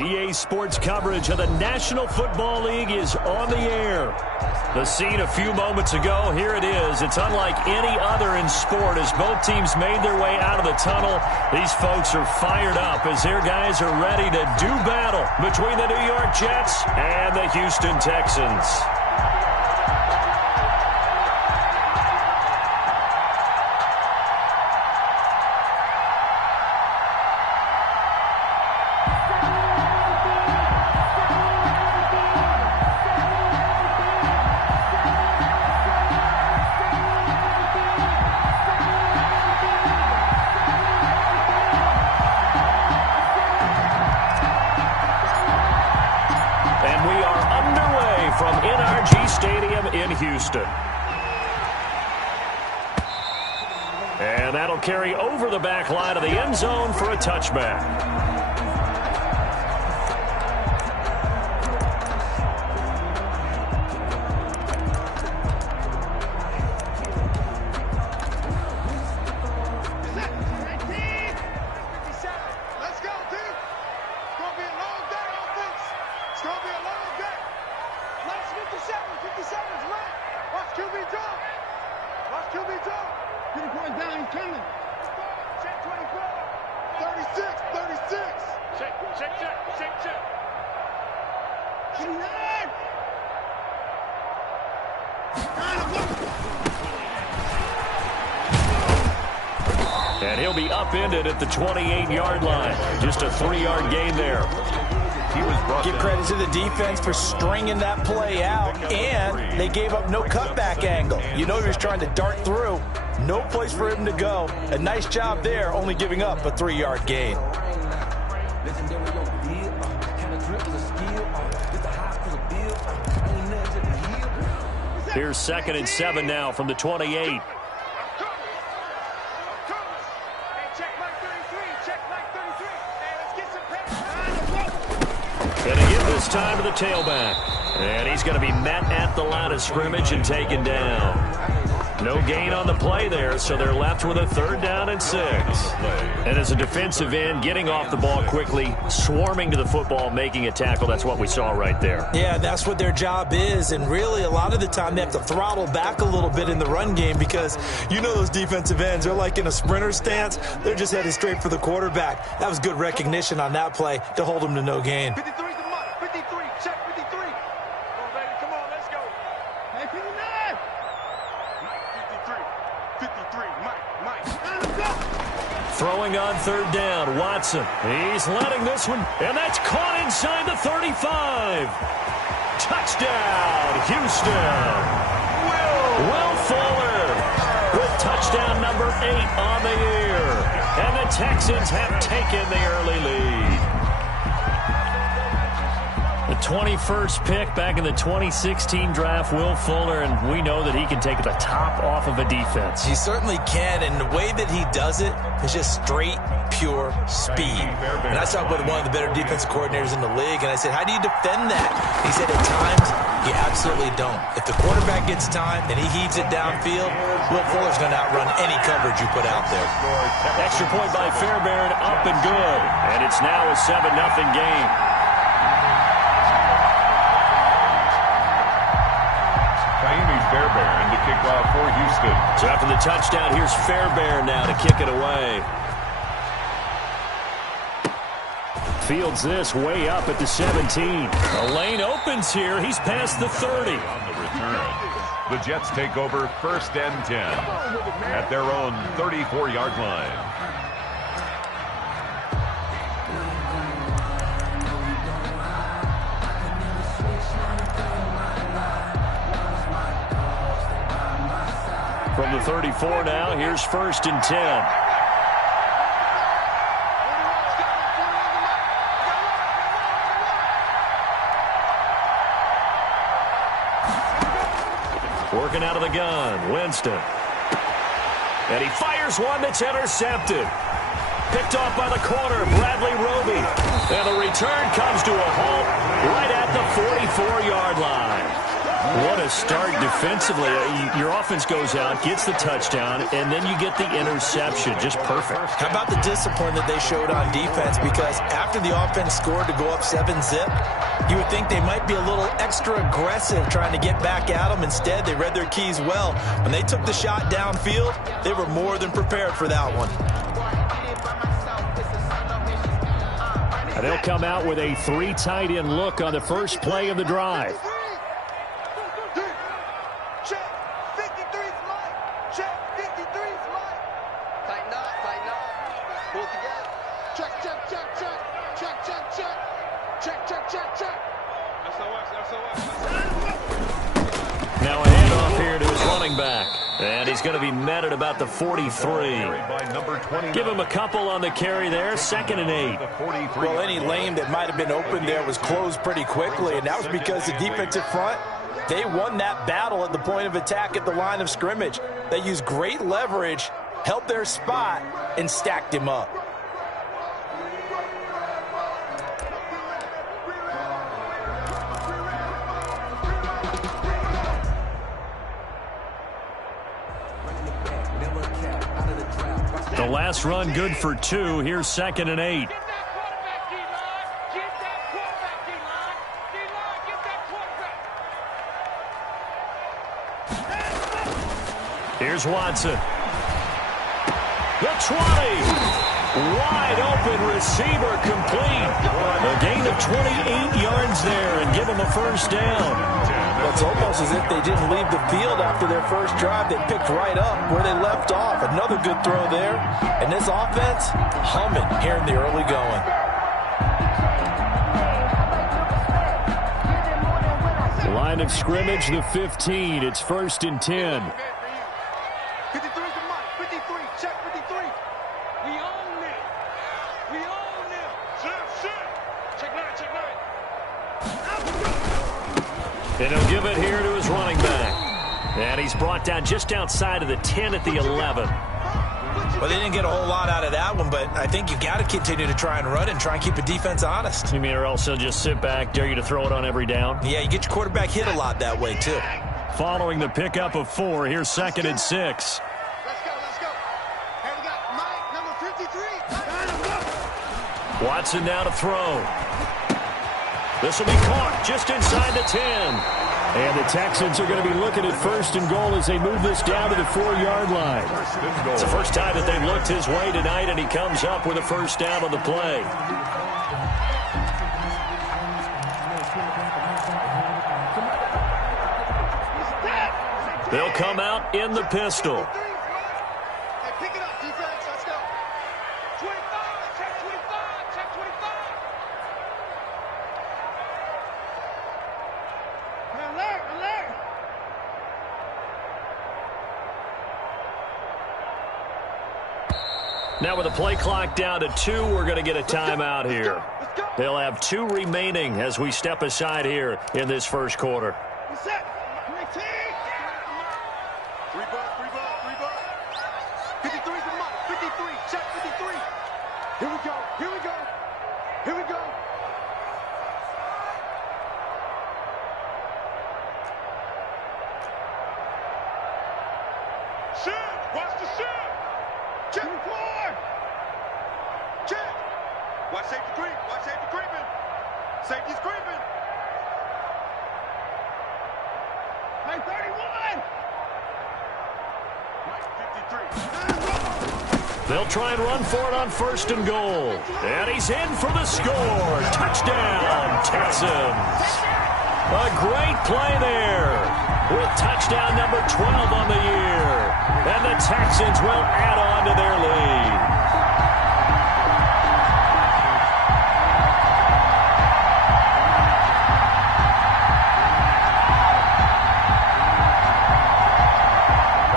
EA Sports coverage of the National Football League is on the air. The scene a few moments ago, here it is. It's unlike any other in sport as both teams made their way out of the tunnel. These folks are fired up as their guys are ready to do battle between the New York Jets and the Houston Texans. Houston. And that'll carry over the back line of the end zone for a touchback. And he'll be upended at the 28-yard line. Just a 3-yard gain there. Give credit to the defense for stringing that play out, and they gave up no cutback angle. You know he was trying to dart through. No place for him to go. A nice job there, only giving up a 3-yard gain. Here's 2nd and 7 now from the 28. Going to give this time to the tailback. And he's going to be met at the line of scrimmage and taken down. No gain on the play there, so they're left with a 3rd down and 6. And as a defensive end, getting off the ball quickly, swarming to the football, making a tackle, that's what we saw right there. Yeah, that's what their job is. And really, a lot of the time, they have to throttle back a little bit in the run game because you know those defensive ends, they're like in a sprinter stance. They're just headed straight for the quarterback. That was good recognition on that play to hold them to no gain. 53's the mark. 53. Check 53. Come on, baby. Come on, let's go. Hey, 59. Mike, 53. 53. Mike. Let's go. Throwing on 3rd down, Watson. He's letting this one, and that's caught inside the 35. Touchdown, Houston. Will Fuller with touchdown number 8 on the year. And the Texans have taken the early lead. The 21st pick back in the 2016 draft, Will Fuller, and we know that he can take the top off of a defense. He certainly can, and the way that he does it is just straight, pure speed. And I talked with one of the better defense coordinators in the league, and I said, how do you defend that? He said, at times, you absolutely don't. If the quarterback gets time and he heaves it downfield, Will Fuller's going to outrun any coverage you put out there. Extra point by Fairbairn, up and good. And it's now a 7-0 game. Fairbairn to kick off for Houston. So after the touchdown, here's Fairbairn now to kick it away. Fields this way up at the 17. The lane opens here. He's past the 30. On the return, the Jets take over 1st and 10 at their own 34-yard line. From the 34 now, here's 1st and 10. Working out of the gun, Winston. And he fires one that's intercepted. Picked off by the corner, Bradley Roby. And the return comes to a halt right at the 44-yard line. What a start defensively. Your offense goes out, gets the touchdown, and then you get the interception. Just perfect. How about the discipline that they showed on defense? Because after the offense scored to go up 7-zip, you would think they might be a little extra aggressive trying to get back at them. Instead, they read their keys well. When they took the shot downfield, they were more than prepared for that one. And they'll come out with a 3 tight end look on the first play of the drive. Now a handoff here to his running back. And he's going to be met at about the 43. Give him a couple on the carry there. 2nd and 8. Well, any lane that might have been open there was closed pretty quickly, and that was because the defensive front, they won that battle at the point of attack at the line of scrimmage. They used great leverage, held their spot, and stacked him up. The last run good for 2. Here's 2nd and 8. Here's Watson. The 20. Wide open receiver complete. A gain of 28 yards there and give him a first down. It's almost as if they didn't leave the field after their first drive. They picked right up where they left off. Another good throw there. And this offense, humming here in the early going. Line of scrimmage, the 15. It's 1st and 10. 53 is the mark. 53. Check 53. We own them. We own them. Check 9. Check 9. And he'll give it here to his running back. And he's brought down just outside of the 10 at the 11. Well, they didn't get a whole lot out of that one, but I think you've got to continue to try and run and try and keep the defense honest. You mean, or else they'll just sit back, dare you to throw it on every down? Yeah, you get your quarterback hit a lot that way, too. Following the pickup of 4, here's 2nd and 6. Let's go. Here we got Mike, number 53. Watson now to throw. This will be caught just inside the 10. And the Texans are going to be looking at 1st and goal as they move this down to the 4-yard line. It's the first time that they've looked his way tonight, and he comes up with a first down on the play. They'll come out in the pistol. Hey, pick it up, defense. Let's go. 25. Check 25. Check 25. Alert. Now with the play clock down to 2, we're going to get a timeout here. They'll have 2 remaining as we step aside here in this first quarter. What's that? 19. 3 bucks. 53 is the mark. 53. Check 53. Here we go. Shift. Watch the shift. Check 4. Check. Watch safety creep. Safety's creeping. Hey, 31. 53. They'll try and run for it on 1st and goal. And he's in for the score. Touchdown, Texans. A great play there with touchdown number 12 on the year. And the Texans will add on to their lead.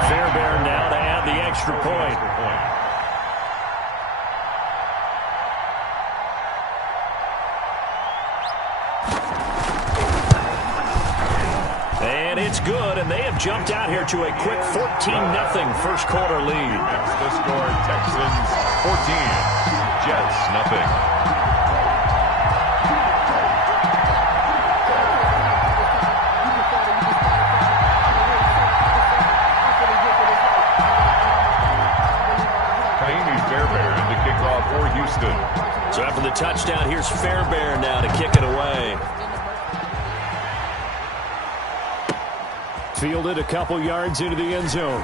Fairbairn now to add the extra point. And it's good, and they have jumped out here to a quick 14-0 first quarter lead. That's the score. Texans 14, Jets nothing. to kick it away. Fielded a couple yards into the end zone.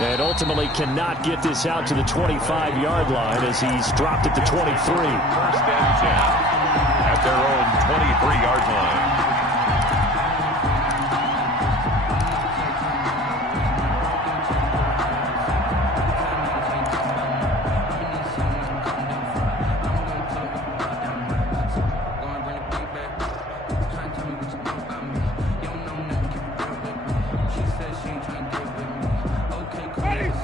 And ultimately cannot get this out to the 25-yard line as he's dropped at the 23. First and 10 at their own 23-yard line.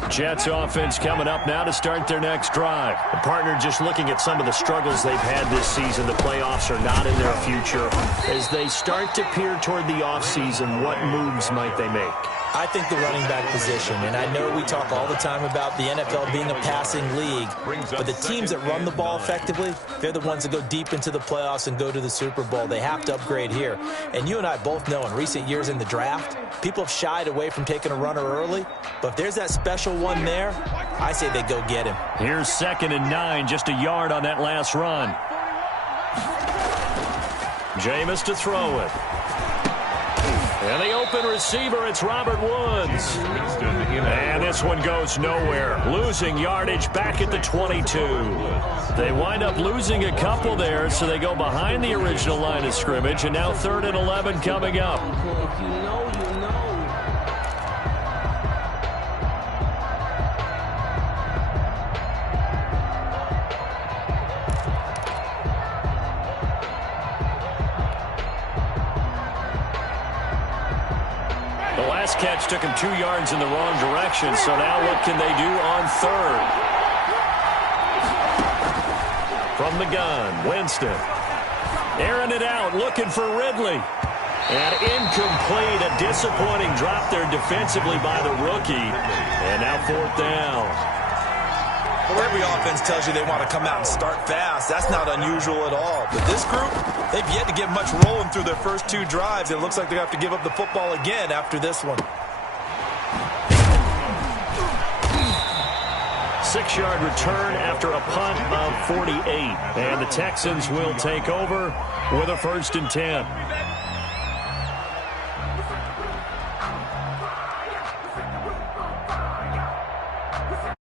Jets offense coming up now to start their next drive. The partner just looking at some of the struggles they've had this season. The playoffs are not in their future. As they start to peer toward the offseason, what moves might they make? I think the running back position, and I know we talk all the time about the NFL being a passing league, but the teams that run the ball effectively, they're the ones that go deep into the playoffs and go to the Super Bowl. They have to upgrade here. And you and I both know in recent years in the draft, people have shied away from taking a runner early, but if there's that special one there, I say they go get him. Here's 2nd and 9, just a yard on that last run. Jameis to throw it. And the open receiver, it's Robert Woods. And this one goes nowhere. Losing yardage back at the 22. They wind up losing a couple there, so they go behind the original line of scrimmage, and now 3rd and 11 coming up. Catch took him 2 yards in the wrong direction, so now what can they do on 3rd? From the gun, Winston. Airing it out, looking for Ridley. And incomplete, a disappointing drop there defensively by the rookie. And now 4th down. Well, every offense tells you they want to come out and start fast. That's not unusual at all. But this group, they've yet to get much rolling through their first 2 drives. It looks like they have to give up the football again after this one. 6-yard return after a punt of 48. And the Texans will take over with a 1st and 10.